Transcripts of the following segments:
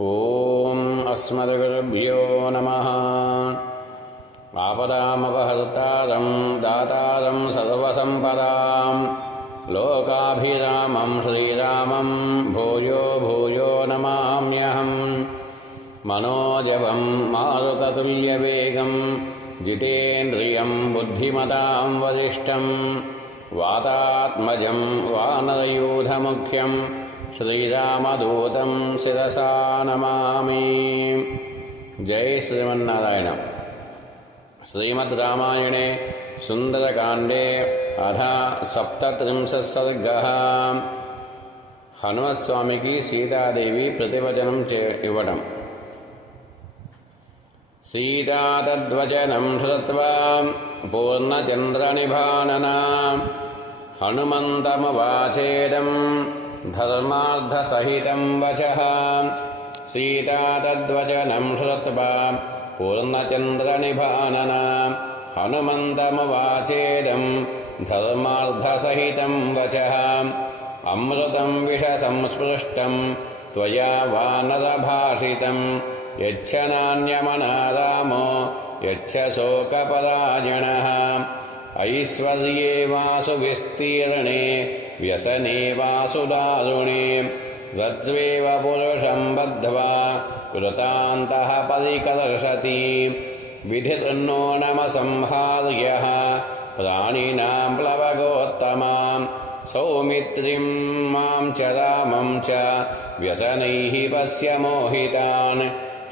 ಓಂ ಅಸ್ಮದ್ಗುರುಭ್ಯೋ ನಮಃ. ಆಪದಾಮಪಹರ್ತಾರಂ ದಾತಾರಂ ಸರ್ವಸಂಪದಾಂ ಲೋಕಾಭಿರಾಮಂ ಶ್ರೀರಾಮಂ ಭೂಯೋ ಭೂಯೋ ನಮಾಮ್ಯಹಂ. ಮನೋಜವಂ ಮಾರುತತುಲ್ಯವೇಗಂ ಜಿತೇಂದ್ರಿಯಂ ಬುದ್ಧಿಮತಾಂ ವರಿಷ್ಠಂ ವಾತಾತ್ಮಜಂ ವಾನರಯೂಥಮುಖ್ಯಂ ಶ್ರೀರಾಮದೂತಂ ಶಿರಸಾ ನಮಾಮಿ. ಜೈ ಶ್ರೀಮನ್ನಾರಾಯಣ. ಶ್ರೀಮದ್ ರಾಮಾಯಣೆ ಸುಂದರಕಾಂಡೇ ಅಧ సప్తత్రింశः सर्गः. హనుమత్స్వామికి సీతాదేవి ప్రతివచనం ఇవ్వడం. సీతా తద్వచనం శ్రుత్వా పూర్ణచంద్రనిభాననా హనుమంతమువాచేదం ధర్మార్థసహితం వచః. సీతా తద్వచనం శ్రుత్వా పూర్ణచంద్రనిభాననా హనుమంతమువాచేదం ధర్మార్థసహితం వచః. అమృతం విషసంస్పృష్టం త్వయా వానరభాషితం యచ్చ నాన్యమనా రామో యచ్చ శోకపరాయణః. ఐశ్వర్యే వాసు విస్తీర్ణే వ్యసనే వాసు దారుణే రజ్వేవ పురుషం బద్ధ్వా కృతాంతః పరికర్షతి. విధిర్నో నమ సంహార్యః ప్రాణినాం ప్లవగోత్తమాం సౌమిత్రిం మాం చ రామం చ వ్యసనైః పశ్య మోహితాన్.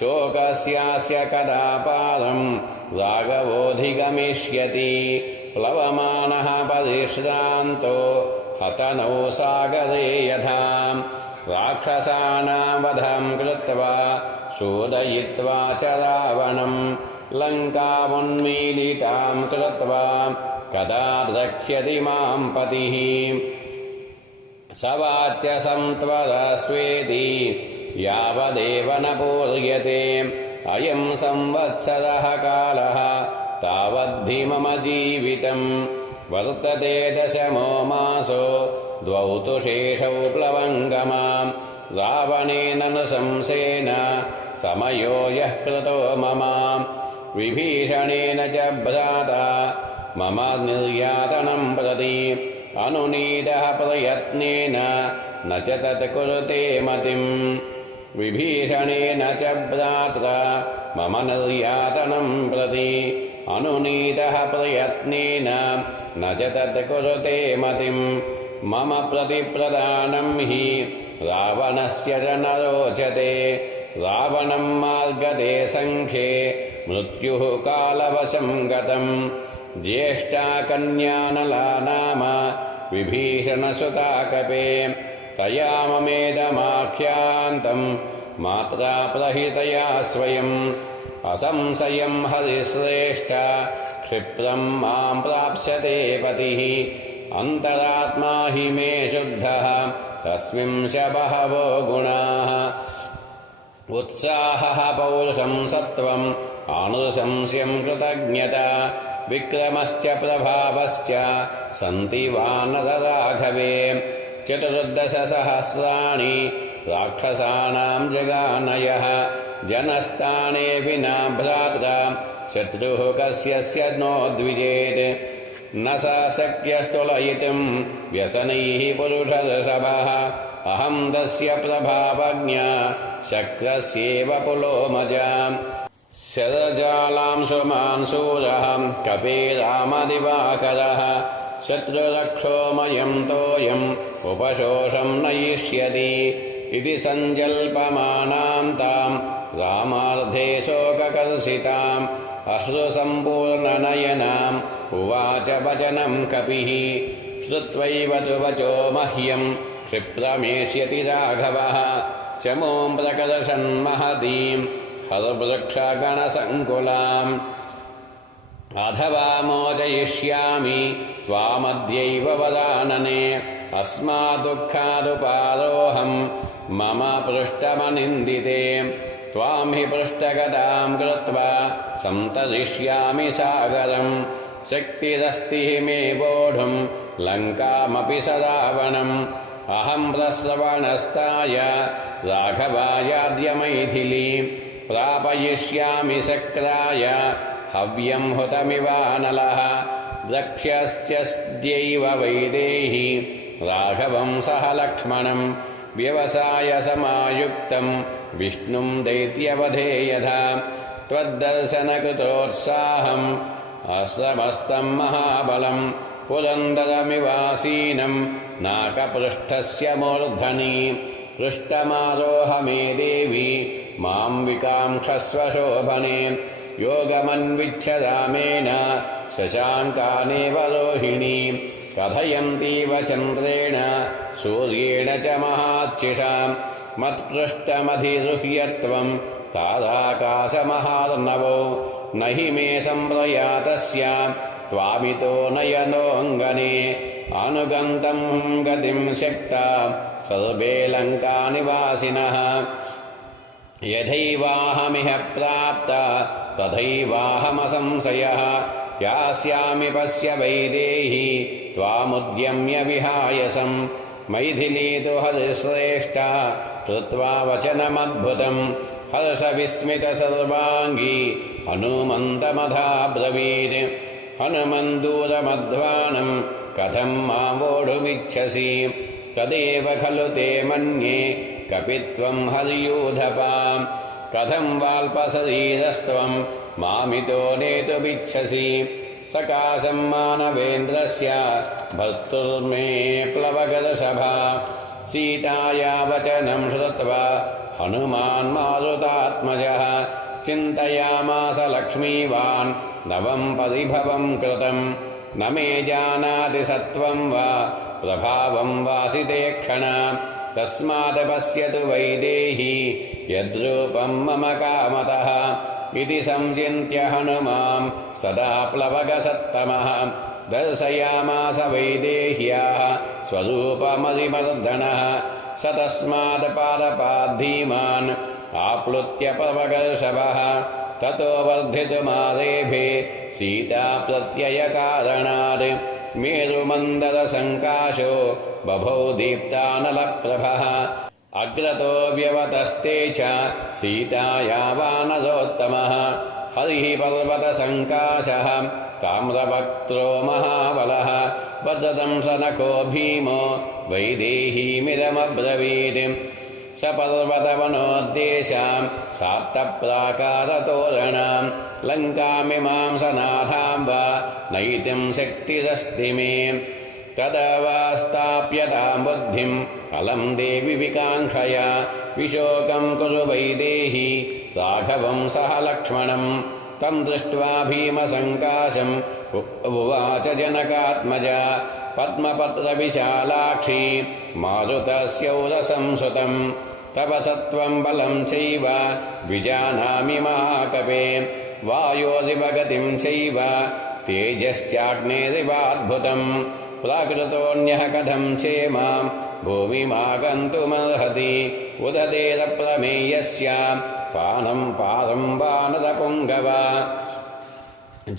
శోకస్యాస్య కదా పారం రాఘవోధిగమిష్యతి. ప్లవమానః పరిశ్రాంతో హతనౌ సాగరే యథా. రాక్షసానాం వధం కృత్వా శోధయిత్వా చ రావణం లంకామున్మీలితాం కృత్వా కదా ద్రక్ష్యతి మాం పతిః. సవాచ్య సంత్వరస్వేతి యావదేవ న పూర్యతే. అయం సంవత్సరః కాలః తావద్ధి మమ జీవితం. వర్తతే దశమో మాసో ద్వౌ తు శేషౌ ప్లవంగమాం. రావణేన నృశంసేన సమయో యః కృతో మమ. విభీషణేన చ భ్రాతా మమ నిర్యాతనం ప్రతి. అనునీతః ప్రయత్నేన న చ తత్ కురుతే మతిం. విభీషణేన చ భ్రాత్రా మమ నిర్యాతనం ప్రతి. అనునీతః ప్రయత్నేన న చ తత్ కురుతే మతిం. మమ ప్రతిప్రదానం హి రావణస్య చ న రోచతే. రావణం మార్గదే సంఖ్యే మృత్యుః కాలవశం గతం. జ్యేష్ఠా కన్యానలా నామ విభీషణసుతా కపే. తయా మమేదమాఖ్యాంతం మాత్రా ప్రహితయా స్వయం. అసంశయం హరిశ్రేష్ఠ క్షిప్రం మాం ప్రాప్స్యతే పతిః. అంతరాత్మా హి మే శుద్ధః తస్మింశ బహవో గుణాః. ఉత్సాహః పౌరుషం సత్వం ఆనుశంస్యం కృతజ్ఞత. విక్రమశ్చ ప్రభావశ్చ సంతి వానరరాఘవే. చతుర్దశ సహస్రాణి రాక్షసానాం జగానయః. జనస్థానే వినా భ్రాత్రా శత్రుః కస్యస్య నో ద్విజేత్. న స శక్యస్తులయితుం వ్యసనైః పురుషర్షభః. అహం తస్య ప్రభావజ్ఞా శక్రస్యేవ పులోమజా. శరజాలాంశుమాన్ శూరః కపీరామదివాకరः. శత్రురక్షోమయం తోయం ఉపశోషం నయిష్యతి. ఇది సంజల్పమానాం తాం రామార్థే శోకకర్షితాం. అశ్రుసంపూర్ణనయనాం ఉవాచ వచనం కపిః. శ్రుత్వైవ తు వచో మహ్యం క్షిప్రమేష్యతి రాఘవः. చమూం ప్రకర్షన్ మహతీం హరవృక్షగణసంకులాం. అథవా మోచయిష్యామి త్వామద్యైవ వదాననే. అస్మాదుఃఖాదుపారోహం మమ పృష్టమనిందితే. త్వాం హి పృష్టగతాం కృత్వా సంతరిష్యామి సాగరం. శక్తిరస్తి మే వోఢుం లంకామపి స రావణం. అహం ప్రశ్రవణస్థాయ राघवायाद्य मैथिली प्रापयिष्यामि शक्राय हव्यं हुतमिवानलः द्रक्ष्यश्चद्यैव वैदेही राघवं सह लक्ष्मणं व्यवसाय समायुक्तं विष्णुं दैत्यवधे यथा त्वद्दर्शनकृतोत्साहम् असमस्तं महाबलं पुरन्दरमिवासीनं नाकपृष्ठस्य मूर्धनि पृष्ठमारोह मे देवी मां विकाङ्क्षस्व शोभने योगमन्विच्छ रामेण शशाङ्कानेव रोहिणी कथयन्तीव चन्द्रेण सूर्येण च महाच्युषा मत्पृष्ठमधिरुह्य त्वं ताराकाशमहार्णवो न हि मे सम्प्रयातस्य त्वामितो नयनोऽङ्गने अनुगन्तं गतिं शक्ता सर्वे लङ्कानिवासिनः यथैवाहमिह प्राप्ता तथैवाहमसंशयः यास्यामि पश्य वैदेही त्वामुद्यम्य विहायसं मैथिली तु हरिश्रेष्ठा कृत्वा वचनमद्भुतं हर्षविस्मितसर्वाङ्गी हनुमन्तमधाब्रवीत् हनुमन्दूरमध्वानं कथं मां वोढुमिच्छसि तदेव खलु ते मन्ये कपित्वं हरियूथपा कथं वाल्पशरीरस्त्वं मामितो नेतुमिच्छसि सकाशं मानवेन्द्रस्य भर्तुर्मे प्लवगदर्शभा सीताया वचनं श्रुत्वा हनुमान् मारुतात्मजः चिन्तयामास लक्ष्मीवान् नवं परिभवं कृतं न मे जानाति सत्वं वा प्रभावं वासिते क्षण तस्मात् पश्यतु वैदेही यद्रूपं मम कामतः इति संचिन्त्य हनुमां सदा प्लवगसत्तमः दर्शयामास वैदेह्याः स्वरूपमधिमर्दनः स तस्मात् पादपाद्धीमान् आप्लुत्य प्लवगर्षभः ततो वर्धितुमारेभे सीता प्रत्ययकारणात् मेरुमन्दरसङ्काशो बभौ दीप्तानलप्रभः अग्रतो व्यवतस्ते च सीताया वानरोत्तमः हरिः पर्वतसङ्काशः ताम्रवक्त्रो महाबलः वज्रतं स नखो भीमो वैदेहीमिदमब्रवीत् स पर्वतवनोद्देशां साप्तप्राकारतोरणां लङ्कामिमां सनाथां वा नयितुं शक्तिरस्ति मे तदवास्ताप्यतां बुद्धिम् अलं देवि विकाङ्क्षया विशोकं कुरु वैदेही राघवं सह लक्ष्मणं तं दृष्ट्वा भीमसङ्काशम् उवाच जनकात्मजा पद्मपत्रविशालाक्षी मारुतस्यौरसंसुतं तव सत्त्वं बलं चैव विजानामि महाकवे वायोरिव गतिं चैव तेजश्चाग्नेरिवाद्भुतं प्राकृतोऽन्यः कथं चेमां भूमिमागन्तुमर्हति उदतेरप्रमेयस्य पानं पारं वानरपुङ्गव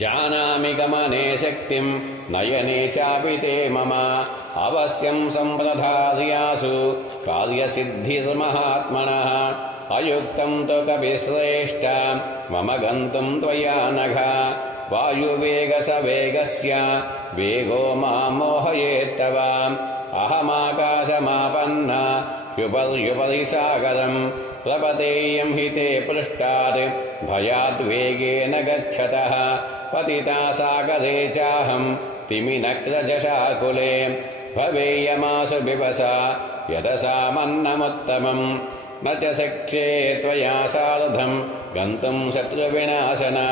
जानामि गमने शक्तिं नयने चापि ते मम अवश्यं सम्प्रधार्यासु कार्यसिद्धिर्महात्मनः अयुक्तं तु कपिश्रेष्ठ मम गन्तुं त्वया नघ वायुवेगसवेगस्य वेगो मां मोहयेत्तव अहमाकाशमापन्ना ह्युपर्युपरि सागरं प्रपतेयं हि ते पृष्ठात् भयाद्वेगेन गच्छतः पतिता सागरे चाहं तिमिनक्रजशाकुले भवेयमासु विवसा यदसामन्नमुत्तमं न च शक्ये त्वया सार्धं गन्तुं शत्रुविनाशना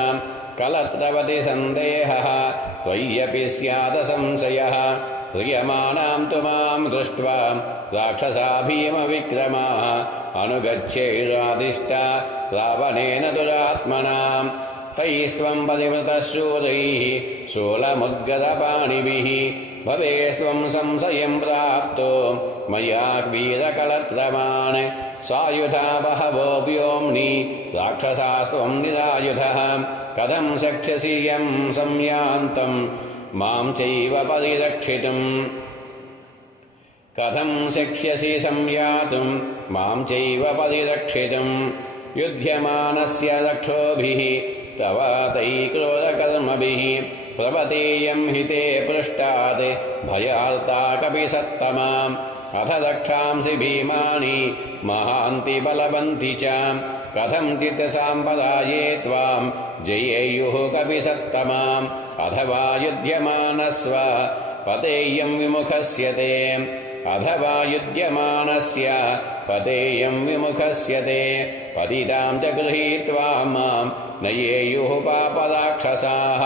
कलत्रवति सन्देहः त्वय्यपि स्यात् संशयः ह्रियमाणां तु मां दृष्ट्वा राक्षसा भीमविक्रमाः अनुगच्छेयुरादिष्टा रावणेन दुरात्मनां तैस्त्वं परिवृतः शूरैः शूलमुद्गरपाणिभिः भवेस्त्वं संशयं प्राप्तो मया वीरकलत्रमान् सायुधा बहवो व्योम्नि राक्षसास्त्वं निरायुधः कथं शक्ष्यसि यं संयान्तं मां चैव परिरक्षितुम् कथं शक्ष्यसि संयातुं मां चैव परिरक्षितुं युध्यमानस्य दक्षोभिः तव तैक्रोधकर्मभिः प्रपतेयं हि ते पृष्ठात् भयार्ता कपिसत्तमाम् अथ दक्षांसि भीमानि महान्ति बलवन्ति च कथं चित्तसाम्पदाये त्वां जयेयुः कपिसत्तमाम् अथवा युध्यमानस्व पतेयं विमुखस्य ते अथवा युध्यमानस्य पतेयं विमुखस्य ते पतितां च गृहीत्वा मां नयेयुः पापराक्षसाः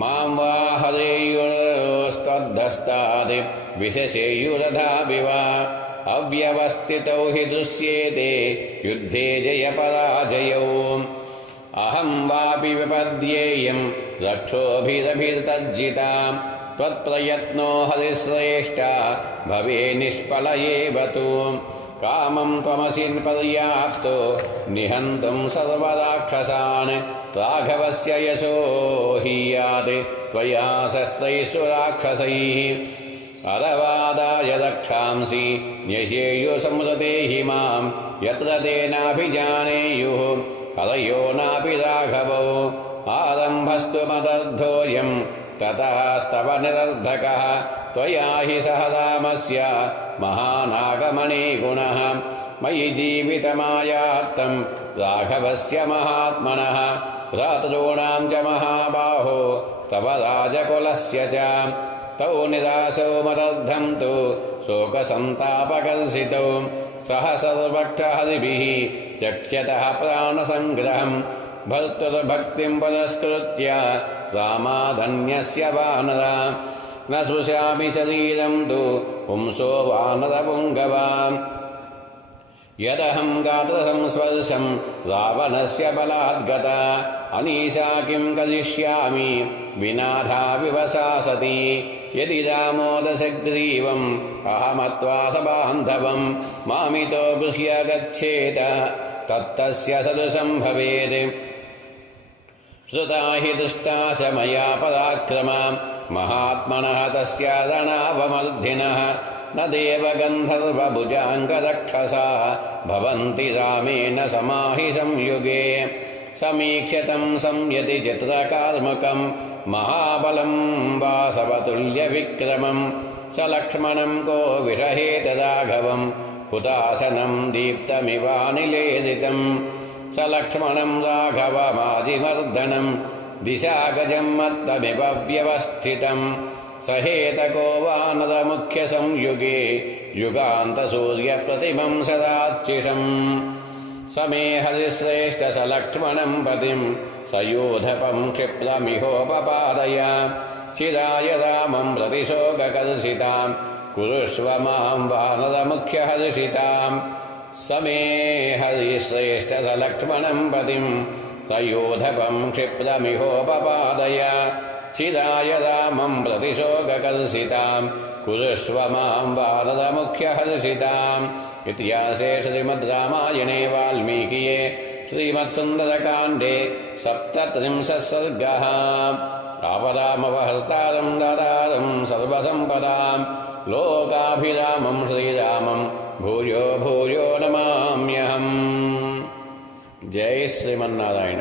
मां वा हरेयुस्तद्धस्तात् विशसेयुरधापि वा अव्यवस्थितौ हि दृश्येते युद्धे जयपराजयौ अहं वापि विपद्येयं रक्षोभिरभिर्तज्जिता त्वत्प्रयत्नो हरिश्रेष्ठा भवे निष्फल एव तु कामं त्वमसि पर्याप्तो निहन्तुं सर्वराक्षसान् राघवस्य यशो हि यात् त्वया शस्त्रैषु राक्षसैः अरवादाय रक्षांसि न्यसेयुः संवृते हि मां यत्र ते नाभिजानेयुः हरयो नापि राघवौ आरम्भस्तु मदर्थोऽयं ततस्तव निरर्धकः त्वया हि सह रामस्य महानागमने गुणः मयि जीवितमायात्तं राघवस्य महात्मनः भ्रातॄणां च महाबाहो तव राजकुलस्य च तौ निराशौ मदर्थं तु शोकसन्तापकर्षितौ सह सर्वक्षहरिभिः चक्ष्यतः प्राणसङ्ग्रहं भर्तृभक्तिं पुरस्कृत्य रामाधन्यस्य वानरा न स्पृशामि शरीरं तु पुंसो वानरपुङ्गवा यदहं गात्रसंस्पर्शं रावणस्य बलाद्गता अनीशा किं करिष्यामि विनाथा विवशा सती यदि रामो दशग्रीवम् अहमत्वा स बान्धवं मामितो गृह्य गच्छेत तत्तस्य सदृशं भवेत् श्रुता हि दृष्टा च मया पराक्रमा महात्मनः तस्य रणावमर्धिनः न देवगन्धर्वभुजाङ्गरक्षसा भवन्ति रामेण समाहि संयुगे समीक्ष्यतं संयति चित्रकार्मुकं महाबलं वासवतुल्यविक्रमं स लक्ष्मणं को विषहेत राघवं हुतासनं दीप्तमिवानिलेदितं स लक्ष्मणं राघवमाजिमर्दनं दिशागजं मत्तमिव व्यवस्थितं सहेतको वानरमुख्यसंयुगे युगान्तसूर्यप्रतिमं सदार्चिषम् समे हरिश्रेष्ठ स लक्ष्मणं पतिं सयोधपं क्षिप्रमिहोपपादय चिराय रामं प्रतिशोककर्षितां कुरुष्व मां वानरमुख्यहर्षितां समे हरिश्रेष्ठ स लक्ष्मणं पतिं सयोधपं क्षिप्रमिहोपपादय चिराय रामं प्रतिशोककर्षितां कुरुष्व मां वानरमुख्यहर्षिताम् इतिहासे श्रीमद् रामायणे वाल्मीकिये श्रीमत्सुन्दरकाण्डे 37 सर्गः आपदामपहर्तारं दातारं सर्वसम्पदां लोकाभिरामं श्रीरामं भूयो भूयो नमाम्यहम्। जय श्रीमन्नारायण।